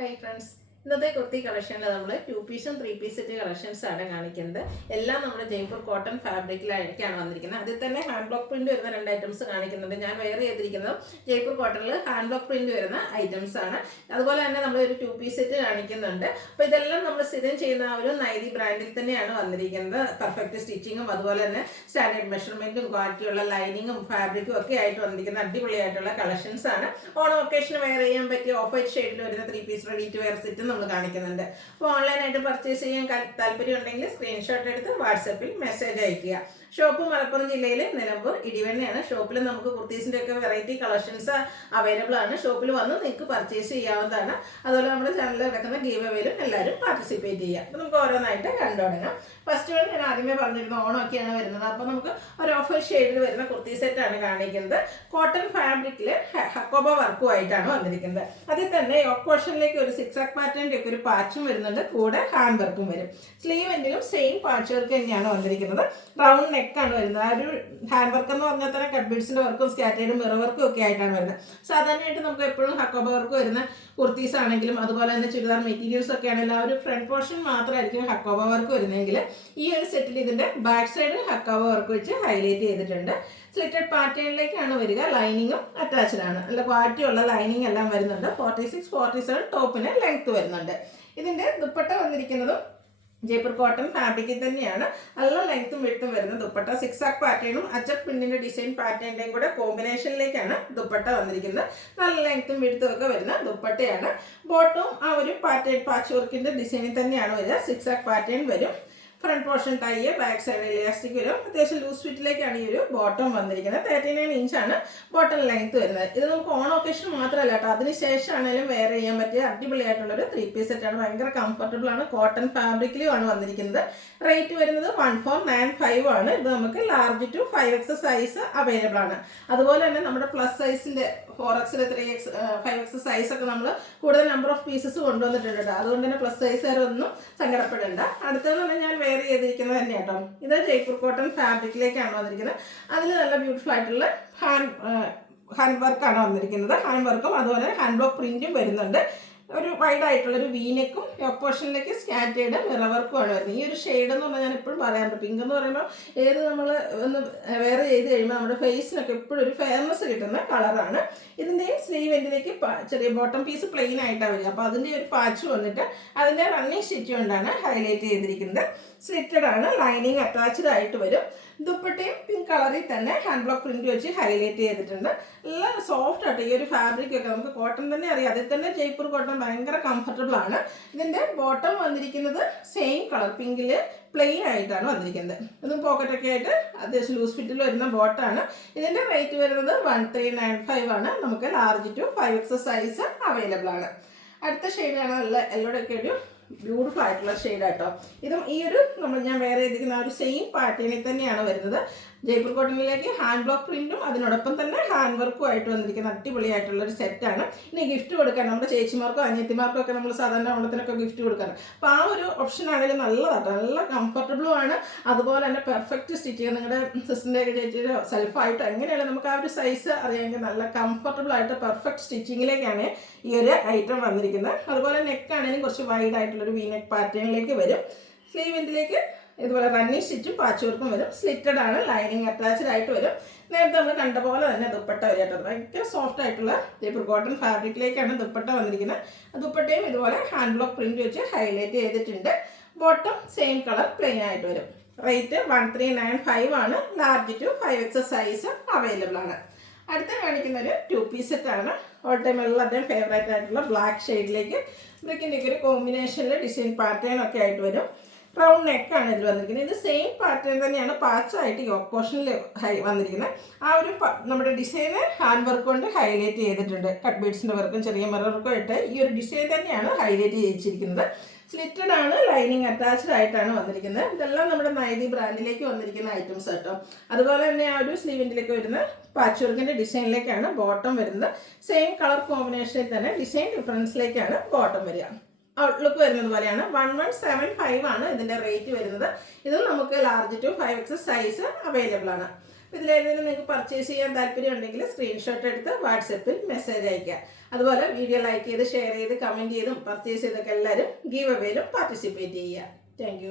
Hi friends, ഇന്നത്തെ കുർത്തി കളക്ഷനിൽ നമ്മൾ 2 പീസും 3 പീസ് സെറ്റ് കളക്ഷൻസ് ആണ് കാണിക്കുന്നത്. എല്ലാം നമ്മുടെ ജയ്പൂർ കോട്ടൺ ഫാബ്രിക്കിലായിരിക്കാണ് വന്നിരിക്കുന്നത്. അതിൽ തന്നെ ഹാൻഡ് ബ്ലോക്ക് പ്രിന്റ് വരുന്ന രണ്ട് ഐറ്റംസ് കാണിക്കുന്നുണ്ട്. ഞാൻ വെയർ ചെയ്തിരിക്കുന്നത് ജയ്പൂർ കോട്ടണിൽ ഹാൻഡ് ബ്ലോക്ക് പ്രിന്റ് വരുന്ന ഐറ്റംസ് ആണ്. അതുപോലെ തന്നെ നമ്മൾ ഒരു 2 പീസ് സെറ്റ് കാണിക്കുന്നുണ്ട്. അപ്പോൾ ഇതെല്ലാം നമ്മൾ സ്ഥിരം ചെയ്യുന്ന ഒരു നൈതി ബ്രാൻഡിൽ തന്നെയാണ് വന്നിരിക്കുന്നത്. പെർഫെക്റ്റ് സ്റ്റിച്ചിങ്ങും അതുപോലെ തന്നെ സ്റ്റാൻഡേർഡ് മെഷർമെന്റും ക്വാളിറ്റിയുള്ള ലൈനിങ്ങും ഫാബ്രിക്കും ഒക്കെ ആയിട്ട് വന്നിരിക്കുന്ന അടിപൊളിയായിട്ടുള്ള കളക്ഷൻസ് ആണ്. ഓണം ഒക്കേഷന് വെയർ ചെയ്യാൻ പറ്റിയ ഓഫ് വൈറ്റ് ഷെയ്ഡിൽ വരുന്ന 3 piece ready to wear set നമ്മൾ കാണിക്കുന്നുണ്ട്. അപ്പോൾ ഓൺലൈനായിട്ട് പർച്ചേസ് ചെയ്യാൻ താല്പര്യം ഉണ്ടെങ്കിൽ സ്ക്രീൻഷോട്ട് എടുത്ത് വാട്സപ്പിൽ മെസ്സേജ് അയക്കുക. ഷോപ്പ് മലപ്പുറം ജില്ലയിലെ നിലമ്പൂർ ഇടിവണ്ണയാണ്. ഷോപ്പിൽ നമുക്ക് കുർത്തീസിൻ്റെ ഒക്കെ വെറൈറ്റി കളക്ഷൻസ് അവൈലബിൾ ആണ്. ഷോപ്പിൽ വന്ന് നിങ്ങൾക്ക് പർച്ചേസ് ചെയ്യാവുന്നതാണ്. അതുപോലെ നമ്മുടെ ചാനലിൽ നടക്കുന്ന ഗീവ് അവേയിലും എല്ലാവരും പാർട്ടിസിപ്പേറ്റ് ചെയ്യുക. അപ്പോൾ നമുക്ക് ഓരോന്നായിട്ട് കണ്ടു തുടങ്ങാം. ഫസ്റ്റ് വൺ ഞാൻ ആദ്യമേ പറഞ്ഞിരുന്നു ഓണമൊക്കെയാണ് വരുന്നത്. അപ്പോൾ നമുക്ക് ഒരു ഓഫ് ഷെയ്ഡിൽ വരുന്ന കുർത്തി സെറ്റാണ് കാണിക്കുന്നത്. കോട്ടൺ ഫാബ്രിക്കിൽ ഹക്കോബ വർക്കുമായിട്ടാണ് വന്നിരിക്കുന്നത്. അതിൽ തന്നെ യോക്ക് പോർഷനിലേക്ക് ഒരു സിക്സാക് പാറ്റേണിൻ്റെ ഒക്കെ ഒരു പാച്ചും വരുന്നുണ്ട്. കൂടെ ഹാൻഡ് വർക്കും വരും. സ്ലീവ് എൻഡിലും സെയിം പാച്ച് വർക്ക് തന്നെയാണ് വന്നിരിക്കുന്നത്. റൗണ്ട് നെക്കാണ് വരുന്നത്. ആ ഒരു ഹാൻഡ് വർക്ക് എന്ന് പറഞ്ഞാൽ തന്നെ കട്ട് ബീഡ്സിൻ്റെ വർക്കും സ്കാറ്റേർഡ് മിറർ വർക്കും ഒക്കെ ആയിട്ടാണ് വരുന്നത്. സാധാരണയായിട്ട് നമുക്ക് എപ്പോഴും ഹക്കോബ വർക്ക് വരുന്ന കുർത്തീസ് ആണെങ്കിലും അതുപോലെ തന്നെ ചുരിദാർ മെറ്റീരിയൽസ് ഒക്കെ ആണെങ്കിലും ആ ഒരു ഫ്രണ്ട് പോർഷൻ മാത്രമായിരിക്കും ഹക്കോബ വർക്ക് വരുന്നതെങ്കിൽ ഈ ഒരു സെറ്റിൽ ഇതിൻ്റെ ബാക്ക് സൈഡ് ഹക്കോബ വർക്ക് വെച്ച് ഹൈലൈറ്റ് ചെയ്തിട്ടുണ്ട്. സ്ലിറ്റഡ് പാറ്റേണിലേക്കാണ് വരിക. ലൈനിങ്ങും അറ്റാച്ച്ഡ് ആണ്. നല്ല ക്വാളിറ്റിയുള്ള ലൈനിങ് എല്ലാം വരുന്നുണ്ട്. 46-47 ടോപ്പിന് ലെങ്ത് വരുന്നുണ്ട്. ഇതിൻ്റെ ദുപ്പട്ട വന്നിരിക്കുന്നതും ജയ്പൂർ കോട്ടൺ ഫാബ്രിക്കിൽ തന്നെയാണ്. നല്ല ലെങ്ത്തും വിഡ്ത്തും വരുന്ന ദുപ്പട്ട. സിക്സാക് പാറ്റേണും അച്ചക് പ്രിന്റിന്റെ ഡിസൈൻ പാറ്റേണിന്റെയും കൂടെ കോമ്പിനേഷനിലേക്കാണ് ദുപ്പട്ട വന്നിരിക്കുന്നത്. നല്ല ലെങ്ത്തും വിഡ്ത്തും ഒക്കെ വരുന്ന ദുപ്പട്ടയാണ്. ബോട്ടവും ആ ഒരു പാറ്റേൺ പാച്ച് വർക്കിന്റെ ഡിസൈനിൽ തന്നെയാണ് വരിക. സിക്സാക് പാറ്റേൺ വരും. Front portion tie, back side elastic വരും. അത്യാവശ്യം ലൂസ് ഫിറ്റിലേക്കാണ് ഈ ഒരു ബോട്ടം വന്നിരിക്കുന്നത്. 39 ഇഞ്ചാണ് ബോട്ടം ലെങ്ത് വരുന്നത്. ഇത് നമുക്ക് ഓൺ ഒക്കേഷൻ മാത്രമല്ല കേട്ടോ, അതിനുശേഷമാണെങ്കിലും വെയർ ചെയ്യാൻ പറ്റിയ അടിപൊളിയായിട്ടുള്ളൊരു 3 പീസ് സെറ്റാണ്. ഭയങ്കര കംഫർട്ടബിൾ ആണ്. കോട്ടൺ ഫാബ്രിക്കിലുമാണ് വന്നിരിക്കുന്നത്. റേറ്റ് വരുന്നത് 1495 ആണ്. ഇത് നമുക്ക് large to 5X size available ആണ്. അതുപോലെ തന്നെ നമ്മുടെ plus സൈസിന്റെ 4X 3X 5X size ഒക്കെ നമ്മൾ കൂടുതൽ നമ്പർ ഓഫ് പീസസ് കൊണ്ടുവന്നിട്ടുണ്ട്. അതുകൊണ്ട് തന്നെ പ്ലസ് സൈസുകാരൊന്നും സങ്കടപ്പെടേണ്ട. അടുത്തതെന്ന് പറഞ്ഞാൽ ഞാൻ വെയർ ചെയ്തിരിക്കുന്നത് തന്നെ കേട്ടോ. ഇത് ജയ്പൂർ കോട്ടൺ ഫാബ്രിക്കിലേക്കാണ് വന്നിരിക്കുന്നത്. അതിൽ നല്ല ബ്യൂട്ടിഫുൾ ആയിട്ടുള്ള ഹാൻഡ് വർക്കാണ് വന്നിരിക്കുന്നത്. ഹാൻഡ് വർക്കും അതുപോലെ ഹാൻഡ് ബ്ലോക്ക് പ്രിന്റും വരുന്നുണ്ട്. ഒരു വൈഡ് ആയിട്ടുള്ളൊരു വീനെക്കും യോക്ക് പോർഷനിലേക്ക് സ്കാറ്റേർഡ് മിറർ വർക്കുമാണ് വരുന്നത്. ഈ ഒരു ഷെയ്ഡ് എന്ന് പറഞ്ഞാൽ ഞാൻ എപ്പോഴും പറയാറുണ്ട്, പിങ്ക് എന്ന് പറയുമ്പോൾ ഏത് നമ്മൾ ഒന്ന് വെയർ ചെയ്ത് കഴിയുമ്പോൾ നമ്മുടെ ഫേസിനൊക്കെ എപ്പോഴും ഒരു ഫെയർനെസ് കിട്ടുന്ന കളറാണ്. ഇതിൻ്റെയും സ്ലീവ് എൻഡിലേക്ക് ചെറിയ ബോട്ടം പീസ് പ്ലെയിൻ ആയിട്ടാണ് വരിക. അപ്പോൾ അതിൻ്റെ ഒരു പാച്ച് വന്നിട്ട് അതിൻ്റെ റണ്ണിങ് സ്റ്റിച്ച് കൊണ്ടാണ് ഹൈലൈറ്റ് ചെയ്തിരിക്കുന്നത്. സ്ലിറ്റഡ് ആണ്. ലൈനിങ് അറ്റാച്ച്ഡ് ആയിട്ട് വരും. ദുപ്പട്ടയും പിങ്ക് കളറിൽ തന്നെ ഹാൻഡ് ബ്ലോക്ക് പ്രിന്റ് വെച്ച് ഹൈലൈറ്റ് ചെയ്തിട്ടുണ്ട്. നല്ല സോഫ്റ്റ് ആയിട്ട് ഈ ഒരു ഫാബ്രിക് ഒക്കെ നമുക്ക് കോട്ടൺ തന്നെ അറിയാം. അതിൽ തന്നെ ജയ്പൂർ കോട്ടൺ ഭയങ്കര കംഫർട്ടബിൾ ആണ്. ഇതിൻ്റെ ബോട്ടം വന്നിരിക്കുന്നത് സെയിം കളർ പിങ്കിൽ പ്ലെയിൻ ആയിട്ടാണ് വന്നിരിക്കുന്നത്. ഇതും പോക്കറ്റൊക്കെ ആയിട്ട് അത്യാവശ്യം ലൂസ് ഫിറ്റിൽ വരുന്ന ബോട്ടാണ്. ഇതിൻ്റെ റേറ്റ് വരുന്നത് 1395 ആണ്. നമുക്ക് large to 5X size available ആണ്. അടുത്ത ഷെയ്ഡാണ് നല്ല എല്ലോടൊക്കെ ഒരു ബ്യൂട്ടിഫുൾ ആയിട്ടുള്ള ഷെയ്ഡാട്ടോ. ഇതും ഈ ഒരു ഞാൻ വേറെ ചെയ്തിരിക്കുന്ന ആ ഒരു സെയിം പാറ്റേണിൽ തന്നെയാണ് വരുന്നത്. ജയ്പൂർ കോട്ടണിലേക്ക് ഹാൻഡ് ബ്ലോക്ക് പ്രിന്റും അതിനോടൊപ്പം തന്നെ ഹാൻഡ് വർക്കും ആയിട്ട് വന്നിരിക്കുന്ന അടിപൊളിയായിട്ടുള്ള ഒരു സെറ്റാണ്. ഇനി ഗിഫ്റ്റ് കൊടുക്കാൻ നമ്മുടെ ചേച്ചിമാർക്കോ അനിയത്തിമാർക്കോ ഒക്കെ നമ്മൾ സാധാരണ ഓണത്തിനൊക്കെ ഗിഫ്റ്റ് കൊടുക്കാൻ, അപ്പോൾ ആ ഒരു ഓപ്ഷൻ ആണെങ്കിലും നല്ലതാട്ടോ. നല്ല കംഫർട്ടബിളും ആണ്. അതുപോലെ തന്നെ പെർഫെക്റ്റ് സ്റ്റിച്ച് ചെയ്യാൻ നിങ്ങളുടെ സിസ്റ്ററിൻ്റെ ഒക്കെ ചേച്ചിയുടെ സെൽഫായിട്ടോ എങ്ങനെയാണ് നമുക്ക് ആ ഒരു സൈസ് അറിയാമെങ്കിൽ നല്ല കംഫർട്ടബിൾ ആയിട്ട് പെർഫെക്റ്റ് സ്റ്റിച്ചിങ്ങിലേക്കാണ് ഈ ഒരു ഐറ്റം വന്നിരിക്കുന്നത്. അതുപോലെ നെക്ക് ആണെങ്കിലും കുറച്ച് വൈഡ് ആയിട്ടുള്ളൊരു വി നെക്ക് പാറ്റേണിലേക്ക് വരും. സ്ലീവ് എൻഡിലേക്ക് ഇതുപോലെ റണ്ണിങ് സ്റ്റിച്ചും പാച്ച് വർക്കും വരും. സ്ലിറ്റഡ് ആണ്. ലൈനിങ് അറ്റാച്ച്ഡ് ആയിട്ട് വരും. നേരത്തെ നമ്മൾ കണ്ട പോലെ തന്നെ ദുപ്പട്ട വരും. ഭയങ്കര സോഫ്റ്റ് ആയിട്ടുള്ള ജയ്പൂർ കോട്ടൺ ഫാബ്രിക്കിലേക്കാണ് ദുപ്പട്ട വന്നിരിക്കുന്നത്. ദുപ്പട്ടയും ഇതുപോലെ ഹാൻഡ് ബ്ലോക്ക് പ്രിന്റ് വെച്ച് ഹൈലൈറ്റ് ചെയ്തിട്ടുണ്ട്. ബോട്ടം സെയിം കളർ പ്ലെയിൻ ആയിട്ട് വരും. റേറ്റ് 1395 ആണ്. Large to 5X size available ആണ്. അടുത്ത കാണിക്കുന്ന ഒരു 2 പീസ് സെറ്റാണ്. ഓൾ ടൈം എല്ലാവരുടെയും ഫേവറേറ്റ് ആയിട്ടുള്ള ബ്ലാക്ക് ഷെയ്ഡിലേക്ക് ബ്രിക്കിൻ്റെ ഒക്കെ ഒരു കോമ്പിനേഷനിൽ ഡിസൈൻ പാറ്റേൺ ഒക്കെ ആയിട്ട് വരും. റൗണ്ട് നെക്കാണ് ഇതിൽ വന്നിരിക്കുന്നത്. ഇത് സെയിം പാറ്റേൺ തന്നെയാണ് പാച്ചായിട്ട് യോക്ക് പോർഷനിൽ വന്നിരിക്കുന്നത്. ആ ഒരു നമ്മുടെ ഡിസൈന് ഹാൻഡ് വർക്ക് കൊണ്ട് ഹൈലൈറ്റ് ചെയ്തിട്ടുണ്ട്. കട്ട് ബീഡ്സിൻ്റെ വർക്കും ചെറിയ മിറർ വർക്കും ആയിട്ട് ഈ ഒരു ഡിസൈൻ തന്നെയാണ് ഹൈലൈറ്റ് ചെയ്യിച്ചിരിക്കുന്നത്. സ്ലിറ്റഡ് ആണ്. ലൈനിങ് അറ്റാച്ച്ഡ് ആയിട്ടാണ് വന്നിരിക്കുന്നത്. ഇതെല്ലാം നമ്മുടെ നൈതി ബ്രാൻഡിലേക്ക് വന്നിരിക്കുന്ന ഐറ്റംസ് കേട്ടോ. അതുപോലെ തന്നെ ആ ഒരു സ്ലീവിൻ്റിലേക്ക് വരുന്ന പാച്ച് വർക്കിൻ്റെ ഡിസൈനിലേക്കാണ് ബോട്ടം വരുന്നത്. സെയിം കളർ കോമ്പിനേഷനിൽ തന്നെ ഡിസൈൻ ഡിഫറൻസിലേക്കാണ് ബോട്ടം വരിക. ഔട്ട്ലുക്ക് വരുന്നത് പോലെയാണ്. 1175 ആണ് ഇതിൻ്റെ റേറ്റ് വരുന്നത്. ഇതും നമുക്ക് large to 5X size available ആണ്. ഇതിലേതെങ്കിലും നിങ്ങൾക്ക് പർച്ചേസ് ചെയ്യാൻ താല്പര്യം ഉണ്ടെങ്കിൽ സ്ക്രീൻഷോട്ട് എടുത്ത് വാട്സപ്പിൽ മെസ്സേജ് അയയ്ക്കുക. അതുപോലെ വീഡിയോ ലൈക്ക് ചെയ്ത് ഷെയർ ചെയ്ത് കമൻറ്റ് ചെയ്തും പർച്ചേസ് ചെയ്തൊക്കെ എല്ലാവരും ഗീവ് അവേയിലും പാർട്ടിസിപ്പേറ്റ് ചെയ്യുക. താങ്ക്